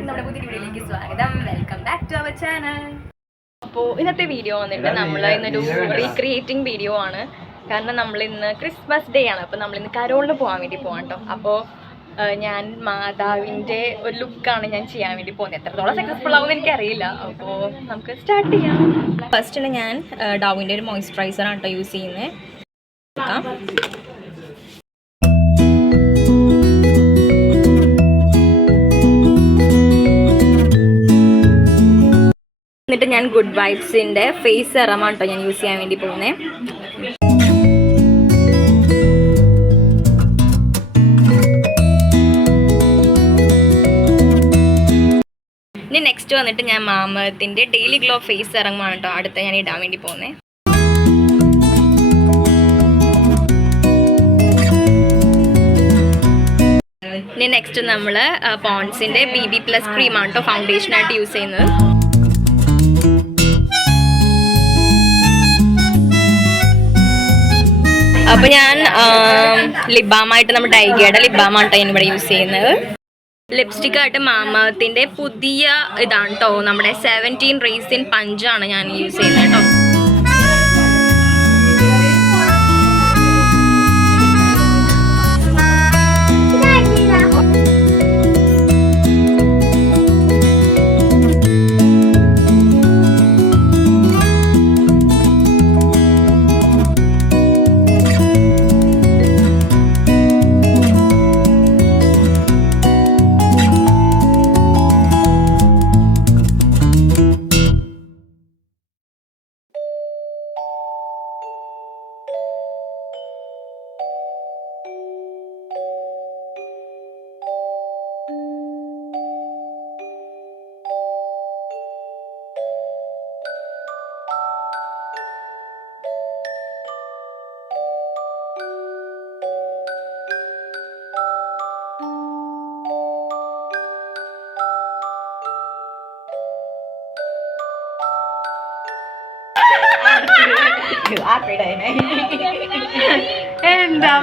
എല്ലാവർക്കും നമ്മുടെ പുതിയ വീഡിയോയിലേക്ക് സ്വാഗതം. Welcome back to our channel. അപ്പോൾ ഇന്നത്തെ വീഡിയോ വന്നിട്ട് നമ്മൾ ഇന്നൊരു റീക്രിയേറ്റിംഗ് വീഡിയോ ആണ്. കാരണം നമ്മളിന്ന് ക്രിസ്മസ് ഡേ ആണ്. അപ്പോൾ നമ്മളിന്ന് കരോളിന് പോകാൻ വേണ്ടി പോകാം കേട്ടോ. അപ്പോൾ ഞാൻ മാതാവിൻ്റെ ഒരു ലുക്കാണ് ഞാൻ ചെയ്യാൻ വേണ്ടി പോകുന്നത്. എത്രത്തോളം സക്സസ്ഫുൾ ആവുമെന്ന് എനിക്കറിയില്ല. അപ്പോൾ നമുക്ക് സ്റ്റാർട്ട് ചെയ്യാം. ഫസ്റ്റിന് ഞാൻ ഡാവിൻ്റെ ഒരു മോയ്സ്ചറൈസറാണ് കേട്ടോ യൂസ് ചെയ്യുന്നത്. എന്നിട്ട് ഞാൻ ഗുഡ് വൈബ്സിൻ്റെ ഫേസ് സെറമാണ് കേട്ടോ ഞാൻ യൂസ് ചെയ്യാൻ വേണ്ടി പോകുന്നത്. ഇനി നെക്സ്റ്റ് വന്നിട്ട് ഞാൻ മാമത്തിൻ്റെ ഡെയിലി ഗ്ലോ ഫേസ് സെറമാണ് കേട്ടോ അടുത്ത ഞാൻ ഇടാൻ വേണ്ടി പോകുന്നത്. ഇനി നെക്സ്റ്റ് നമ്മൾ പോൺസിൻ്റെ BB+ ക്രീമാണ് കേട്ടോ ഫൗണ്ടേഷനായിട്ട് യൂസ് ചെയ്യുന്നത്. അപ്പോൾ ഞാൻ ലിബാമായിട്ട് നമ്മുടെ ഡൈഗയുടെ ലിബാമാണ് കേട്ടോ ഞാനിവിടെ യൂസ് ചെയ്യുന്നത്. ലിപ്സ്റ്റിക്കായിട്ട് മാമത്തിൻ്റെ പുതിയ ഇതാണ് കേട്ടോ, നമ്മുടെ 17 റേസിൻ പഞ്ചാണ് ഞാൻ യൂസ് ചെയ്യുന്നത് കേട്ടോ. എന്താ